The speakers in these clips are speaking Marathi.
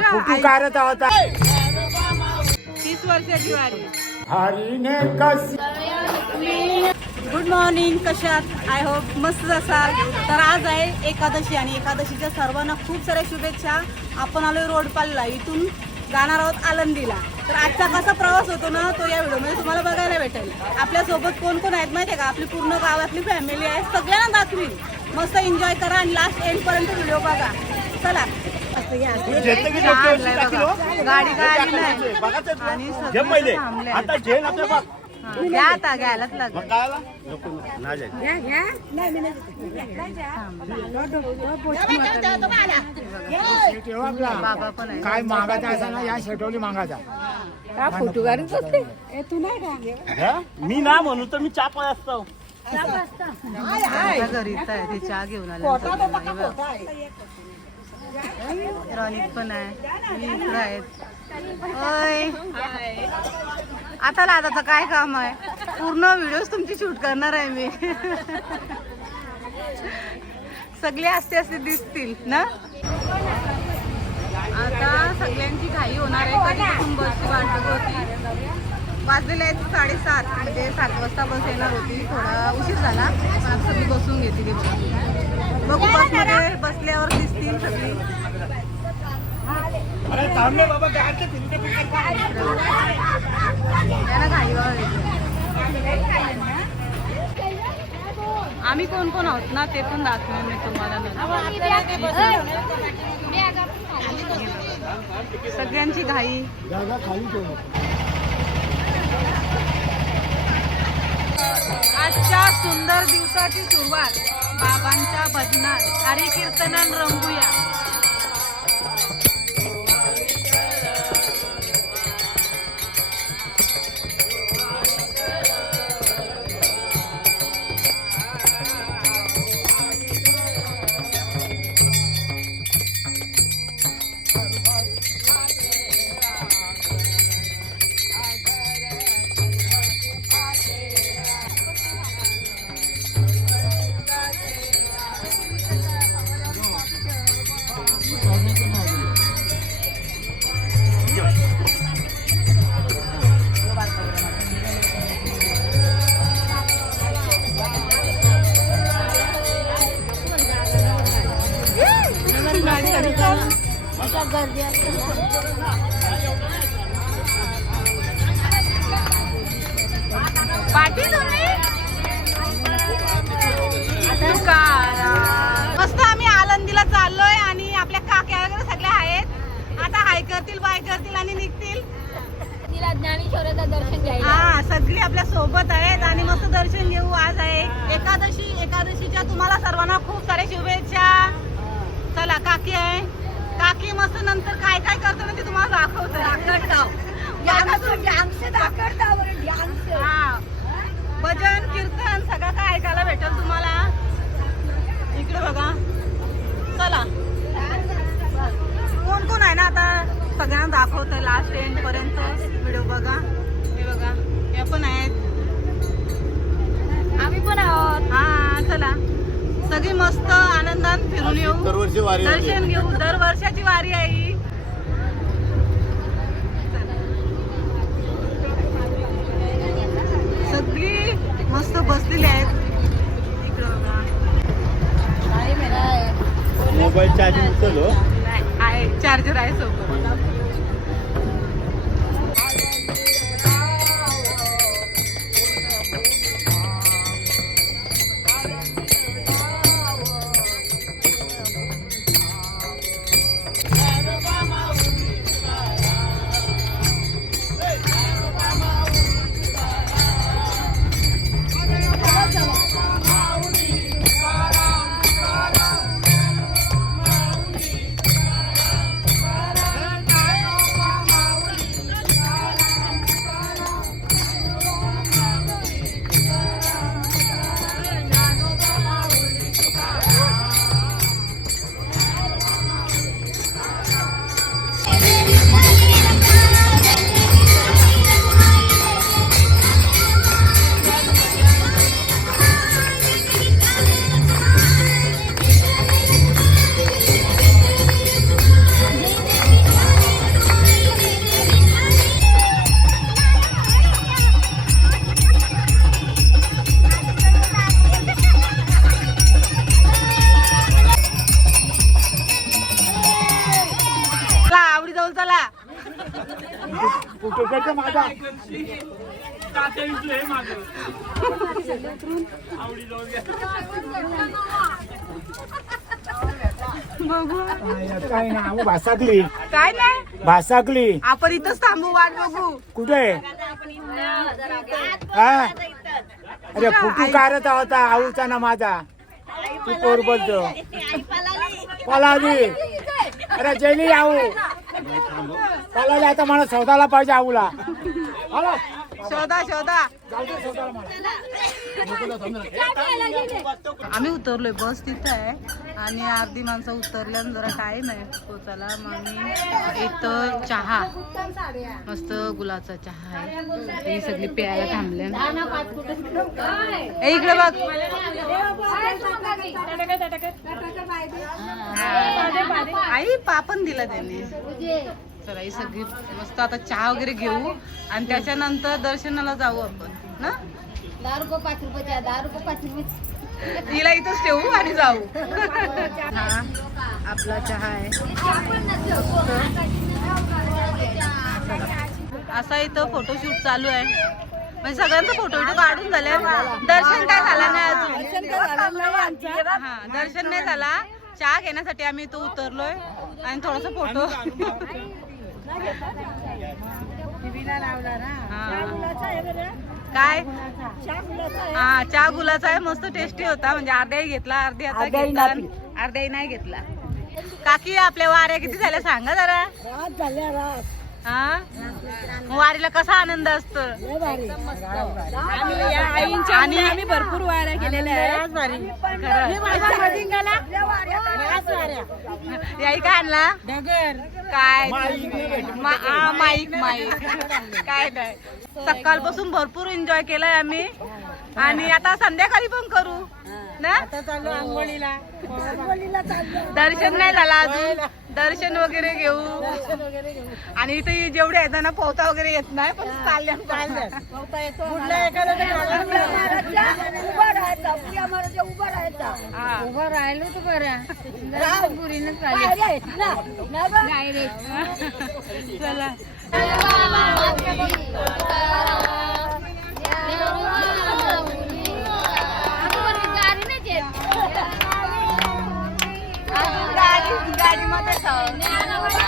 फुटू कारत होता. तीस वर्षाची वारी. हरीने कस गुड मॉर्निंग कशात आय होप मस्त असाल. तर आज आहे एकादशी आणि एकादशीच्या सर्वांना खूप साऱ्या शुभेच्छा. आपण आलोय रोड पालला इथून जाणार आहोत आळंदीला तर आजचा कसा प्रवास होतो ना तो या व्हिडिओमध्ये तुम्हाला बघायला भेटेल. आपल्यासोबत कोण कोण आहेत माहितीये का? आपली पूर्ण गावातली फॅमिली आहे. सगळ्यांना दाखवीन. मस्त एन्जॉय करा आणि लास्ट एंड पर्यंत व्हिडिओ बघा. चला. गाडी काय आली नाही आणि सगळे थांबले आहेत. आता झेल आपल्या बघ घ्या आता घ्यायलाच लागेल मग काय आला? नको नको ना जायचं. बाबा पण आहे काय मागायचा असा ना या शेटवली मागायचा हा? मी ना म्हणू तर मी चापा असतो घरी ते चहा घेऊन आले रॉनिक पण आहे. मी इकडं आहेत. ओय. आता लादाचं काय काम आहे? पूर्ण व्हिडिओज तुमची शूट करणार आहे मी. सगळे असते असते दिसतील ना? आता सगळ्यांची घाई होणार आहे. कधीपासून बसची वाट होती. वाजलेले आहेत साडेसात म्हणजे सात वाजता बस येणार होती. थोडा उशीर झाला. पण आता सगळी बसून घेतली बघू बसमध्ये बसल्यावर दिसतील सगळी. आम्ही कोण कोण आहोत ना ते पण दाखवेन मी तुम्हाला. सगळ्यांची घाई. आजच्या सुंदर दिवसाची सुरुवात. बाबांच्या भजनात हरी कीर्तनान रंगूया. तुम्ही. मस्त आम्ही आळंदीला चाललोय आणि आपल्या काक्या वगैरे सगळ्या आहेत. आता हाय करतील बाय करतील आणि निघतील. तिला ज्ञानेश्वराचं दर्शन घ्यायला. हा सगळी आपल्यासोबत आहेत आणि मस्त दर्शन घेऊ आज आहे. एकादशी एकादशीच्या तुम्हाला सर्वांना खूप साऱ्या शुभेच्छा. चला काकी आहे. काकी मस्त नंतर काय काय करतो ना ते तुम्हाला दाखवतो. हा. भजन कीर्तन सगळं काय ऐकायला भेटेल तुम्हाला? इकडे बघा. चला. कोण कोण आहे ना आता? सगळ्यांना दाखवतोय लास्ट एंड पर्यंत. व्हिडिओ बघा. हे बघा. हे पण आहेत. आम्ही पण आहोत. हा चला. सगळी मस्त आनंदात फिरून येऊ दरवर्षी वारी. दर्शन घेऊ दर वर्षाची वारी आहे ही. सगळी मस्त बसलेली आहेत. मोबाईल चार्जिंग आहे चार्जर आहे सोबत भासाकली. काय नाही? भासाकली. आपण इथंच थांबू वाट बघू. कुठे? हा? अरे फुटू कारत होता आऊचा ना माझा. तू पोर बोलतो पलाली. अरे जेली आऊ. पलाली आता मला सौदाला पाहिजे आऊला. शोधा शोधा. जाऊ दे सौदाला मला. आम्ही उतरलोय बस तिथं आहे. आणि अर्धी माणसं उतरल्या जरा टाइम आहे. हो, पोचायला मग मी इथं चहा. मस्त गुलाचा चहा आहे. ही सगळी प्यायला थांबले इकडे बघ. आई पापन दिला त्यांनी. चला ही सगळी मस्त आता चहा वगैरे घेऊ. आणि त्याच्यानंतर दर्शनाला जाऊ आपण ना? दहा रुपये पाच रुपयाच्या दहा रुपये पाच रुपये. तिला इथंच ठेवू आणि जाऊ. हा आपला चहा आहे. असा इथं फोटोशूट चालू आहे. म्हणजे सगळ्यांचा फोटो बिटो काढून झाले दर्शन काय झालं नाही अजून? हा दर्शन नाही झाला. चहा घेण्यासाठी आम्ही इथं उतरलोय. आणि थोडासा फोटो काय? हा चहा गुलाचा आहे. मस्त टेस्टी होता. म्हणजे अर्ध्याही घेतला अर्धी आता घेतला अर्ध्याही नाही घेतला. काकी आपल्या वाऱ्या किती झाल्या सांगा जरा. हा? वारीला कसा आनंद असतो? आणि आम्ही भरपूर वाऱ्या केलेल्या आहेत. याई काय आणला? काय? Mike mike. काय नाही. सकाळपासून भरपूर एन्जॉय केलाय आम्ही. आणि आता संध्याकाळी पण करू. ना? दर्शन नाही झाला अजून. दर्शन वगैरे घेऊ. आणि इथे जेवढे आहेत ना पोहता वगैरे येत नाही पण चालल्या. उभं राहिलो तर बरं. पुरीनं चालेल. चला. गाडी गाडीमध्ये अजून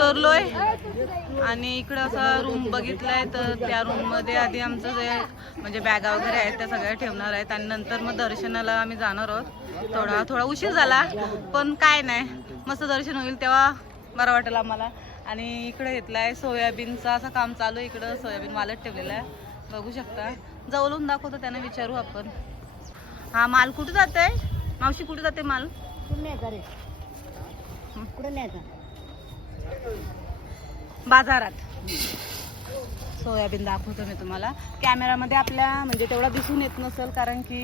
उतरलोय. आणि इकडं असा रूम बघितलाय तर त्या रूममध्ये आधी आमचं जे म्हणजे बॅगा वगैरे आहेत त्या सगळ्या ठेवणार आहेत. आणि नंतर मग दर्शनाला आम्ही जाणार आहोत. थोडा थोडा उशीर झाला पण काय नाही. मस्त दर्शन होईल तेव्हा बरं वाटेल आम्हाला. आणि इकडे घेतलाय सोयाबीनचं असं काम चालू आहे. इकडं सोयाबीन वालत ठेवलेलं आहे. बघू शकता. जवळून दाखवतो त्यांना विचारू आपण. हा माल कुठे जात आहे मावशी कुठे जाते माल? बाजारात. सोयाबीन दाखवतो मी तुम्हाला. कॅमेरामध्ये आपल्या म्हणजे तेवढा दिसून येत नसेल कारण की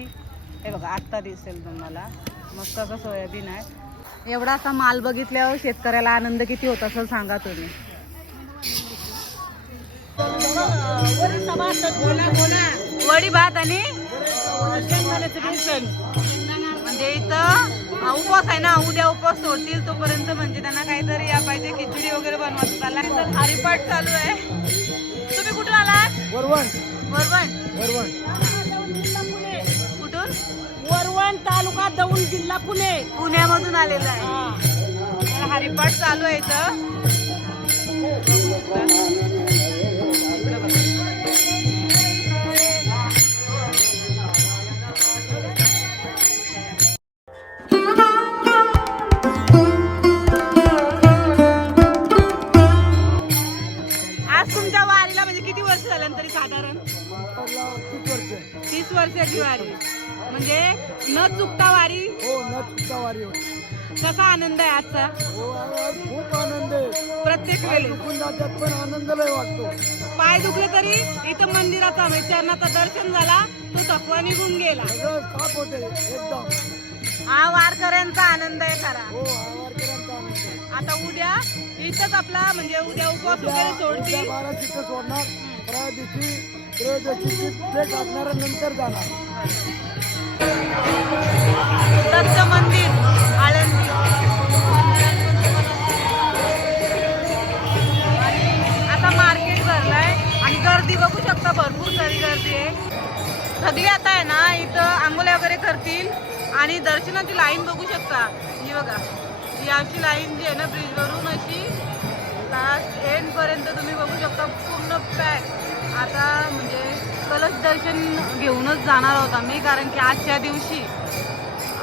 हे बघा आत्ता दिसेल तुम्हाला. मस्त असं सोयाबीन आहे. एवढा असा माल बघितल्यावर शेतकऱ्याला आनंद किती होत असेल सांगा तुम्ही. वडी भात आणि म्हणजे इथं उपवास आहे ना उद्या उपवास सोडतील तोपर्यंत म्हणजे त्यांना काहीतरी या पाहिजे खिचडी वगैरे बनवायचं चाललाय. तर हरिपाठ चालू आहे. तुम्ही कुठून आलात? वरवण. वरवण. वरवण. कुठून? वरवण तालुका दौंड जिल्हा पुणे. पुण्यामधून आलेलं आहे. हरिपाठ चालू आहे इथं. तीस वर्षाची वारी म्हणजे न चुकता वारी. हो न चुकता वारी हो. कसा आनंद आहे आजचा? हो आज खूप आनंद आहे. प्रत्येक वेळी. चुकून जातात पण आनंद लय वाटतो. पाय दुखले तरी इथं मंदिराचा म्हणजे चरणाचं दर्शन झाला तो थकवा निघून गेला. सगळं साफ होते एकदम. हा वारकऱ्यांचा आनंद आहे खरा. हो आवारकरांचा आनंद आहे. आता उद्या इथंच आपला म्हणजे उद्या उपवास वगैरे उद्या सोडतील बारा सोडणार. परवा दिवशी नंतर जाणार दत्त मंदिर आळंदी. आणि आता मार्केट भरलंय आणि गर्दी बघू शकता भरपूर सारी गर्दी आहे. सगळी आता आहे ना इथं आंघोळ्या वगैरे करतील आणि दर्शनाची लाईन बघू शकता. ही बघा ही अशी लाईन जी आहे ना ब्रिजवरून अशी लास्ट एंडपर्यंत तुम्ही बघू शकता पूर्ण पॅक आता म्हणजे कलश दर्शन घेऊनच जाणार आहोत आम्ही कारण की आजच्या दिवशी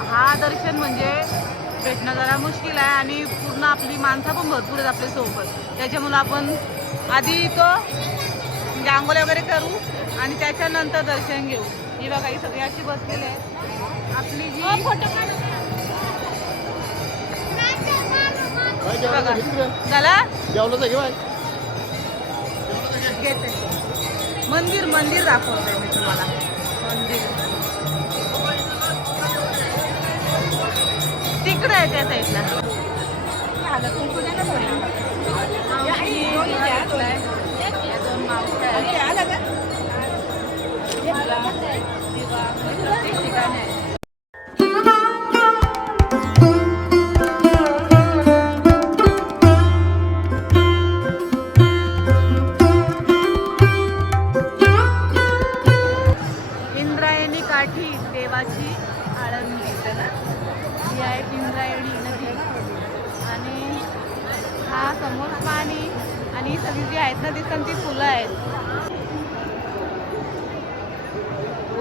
हा दर्शन म्हणजे भेटणं जरा मुश्किल आहे आणि पूर्ण आपली माणसं पण भरपूर आहेत आपल्यासोबत. त्याच्यामुळं आपण आधी इथं म्हणजे वगैरे करू आणि त्याच्यानंतर दर्शन घेऊ. ही बघा ही सगळी अशी बसलेली आहे. आपली जी बघा. झाला घेते. मंदिर मंदिर दाखवते मी तुम्हाला. मंदिर. तिकडे आहे त्या साईडला. किंवा प्रत्येक ठिकाणी आहे.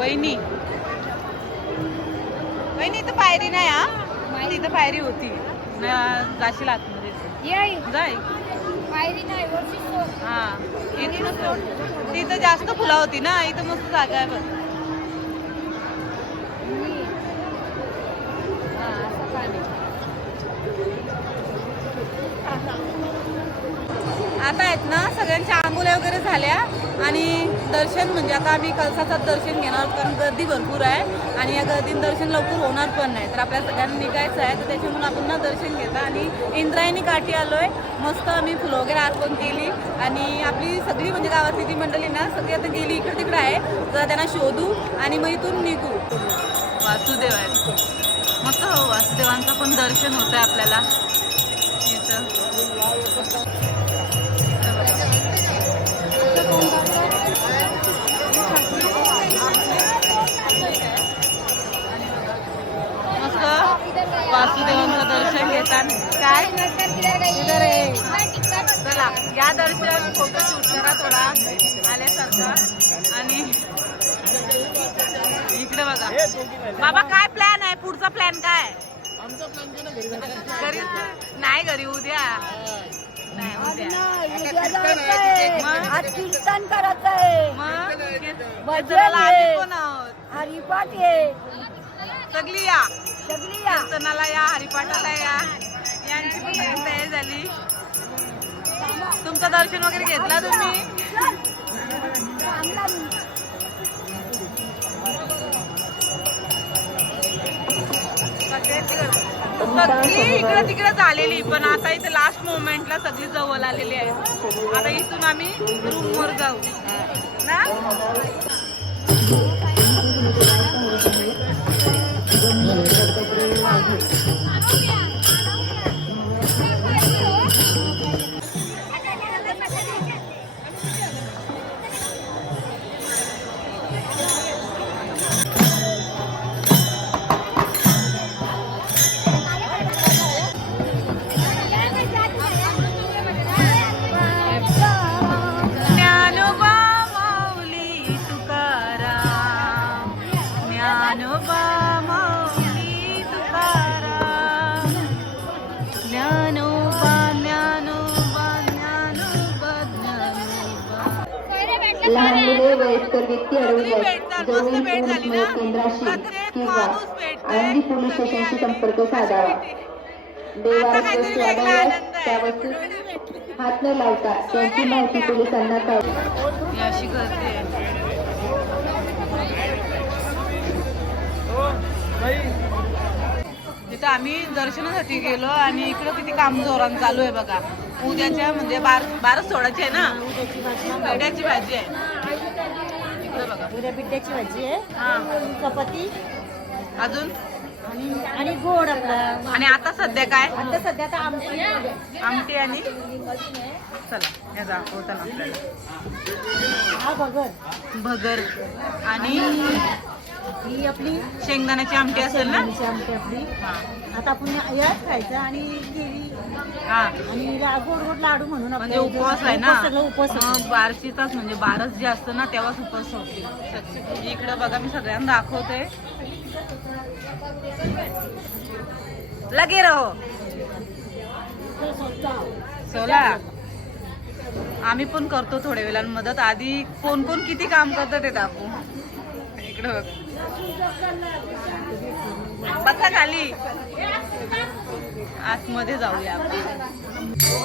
वहिनी. वहिनी इथं पायरी नाही हा? इथं पायरी होती. जाशील आतमध्ये. जाय. पायरी नाही. हा. इथं तिथं जास्त फुलं होती ना इथं मस्त जागा आहे बघ. हा. आता आहेत ना सगळ्यांच्या आंघोळ्या वगैरे झाल्या आणि दर्शन म्हणजे आता आम्ही कलसाचं दर्शन घेणार आहोत कारण गर्दी भरपूर आहे आणि या गर्दीत दर्शन लवकर होणार पण नाही. तर आपल्या सगळ्यांना निघायचं आहे तर त्याच्यामुळे आपण ना दर्शन घेता आणि इंद्रायणी काठी आलो आहे मस्त आम्ही फुलं वगैरे अर्पण केली आणि आपली सगळी म्हणजे गावातली जी मंडळी ना सगळी आता गेली इकडे तिकडे आहे. तर त्यांना शोधू आणि मग इथून निघू. वासुदेव आहे मस्त हो वासुदेवांचं पण दर्शन होतं आपल्याला. इथं. वासुदेवांचं दर्शन घेतात काय. चला या दर्शन फोटो शूट करा थोडा. आल्यासारखं. आणि इकडे बघा. बाबा काय प्लॅन आहे? पुढचा प्लॅन काय? घरी नाही घरी उद्या? आज कीर्तन करत आहे. भजन हरिपाठ आहे. सगळी या सगळी या कीर्तनाला या हरिपाठाला या. यांची पण सगळी तयारी झाली. तुमचं दर्शन वगैरे घेतला तुम्ही? तिकडं- सगळी इकडे तिकडे झालेली पण आता इथे लास्ट मोमेंटला सगळी जवळ आलेली आहे. आता इथून आम्ही रूमवर जाऊ. ना? लहान व्यक्ती अडवल्यास केंद्राशी किंवा. आळंदी पोलीस स्टेशनशी संपर्क साधावा वस्तू आढळल्यास त्या वस्तू हात न लावता त्यांची माहिती पोलिसांना कळवा. अशी तिथं आम्ही दर्शनासाठी गेलो आणि इकडं किती काम जोरान चालू आहे बघा. उद्याच्या म्हणजे बार बारच सोडाची आहे ना? पेड्याची भाजी आहे. बघा. उद्या बिड्ड्याची भाजी आहे. हा. चपाती. अजून? आणि आणि गोड आपला. आणि आता सध्या काय? आता सध्या तर आमची आमटी आणि? चला हे दाखवता ना आपल्याला. हा बघर भगर. आणि? ही आपली शेंगदाण्याची आमटी असेल ना? शेंगदाण्याची आमटी आपली. हा. आता आपण याच खायचं आणि केळी. हा. आणि ला- गोड गोड लाडू म्हणून म्हणजे आपल्या उपवास आहे ना? उपवास सगळं उपवास. मग बारशीचाच म्हणजे बारस जे असतं ना तेव्हाच उपवास होते. इकडे बघा मी सगळ्यांना दाखवते. लगे रहो. सोला. आम्ही पण करतो थोड्या वेळानं मदत. आधी कोण कोण किती काम करतं ते दाखवू. इकडे बघ. बघा खाली. आतमध्ये जाऊया आपण.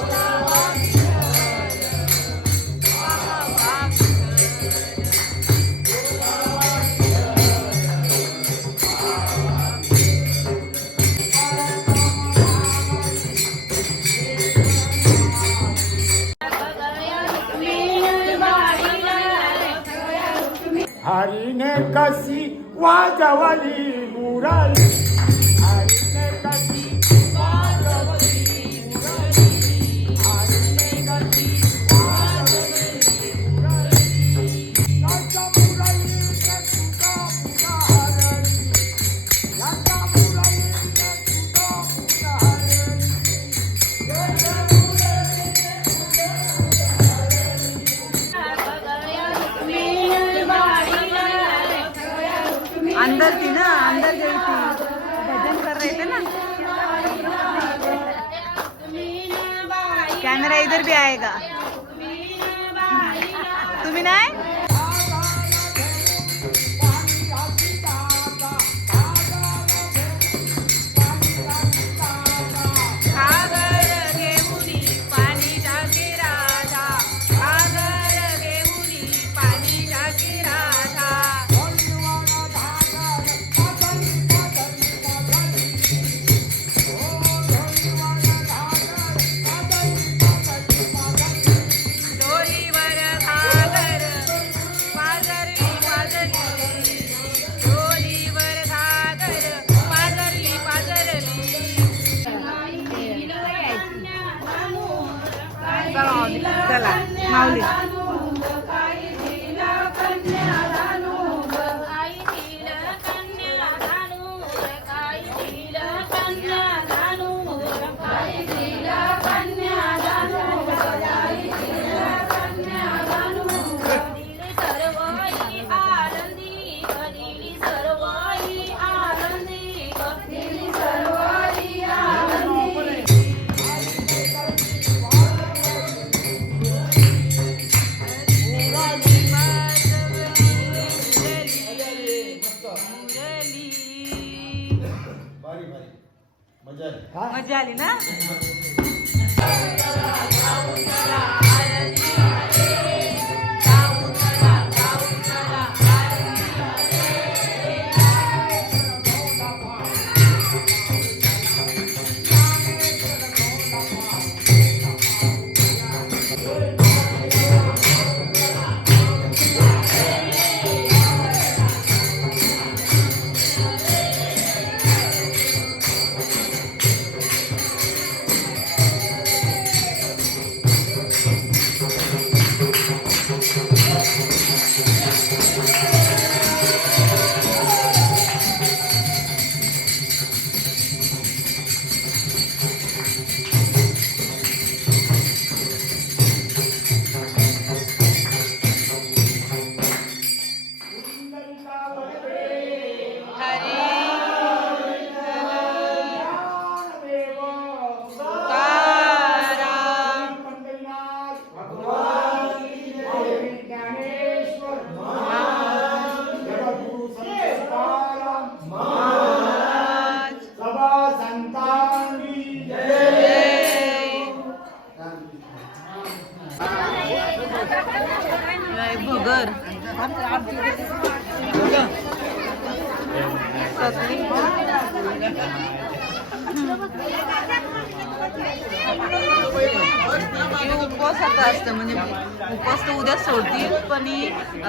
हरीने कशी Waja murali कैमरा भी आएगा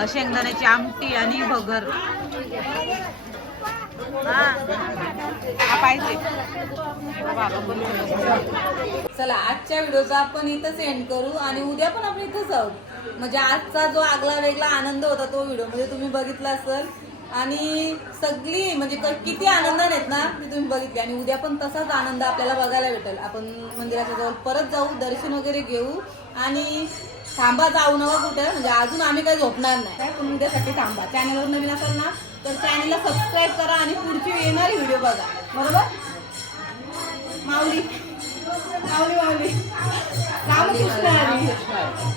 शेंगदाण्याची आमटी आणि भगर. पाहिजे. चला आजच्या व्हिडिओचा आपण इथंच एंड करू आणि उद्या पण आपण इथंच आहोत. म्हणजे आजचा जो आगला वेगळा आनंद होता तो व्हिडिओ म्हणजे तुम्ही बघितला असेल. आणि सगळी म्हणजे किती आनंदाने आहेत ना ती तुम्ही बघितली. आणि उद्या पण तसाच आनंद आपल्याला बघायला भेटेल. आपण मंदिराच्या जवळ परत जाऊ दर्शन वगैरे घेऊ. आणि थांबा जाऊ नका कुठे. म्हणजे अजून आम्ही काही झोपणार नाही. काय पण उद्यासाठी थांबा. चॅनलवर नवीन असाल ना तर चॅनलला सबस्क्राईब करा आणि पुढची येणारी व्हिडिओ बघा. बरोबर? माऊली. माऊली माऊली. रामकृष्ण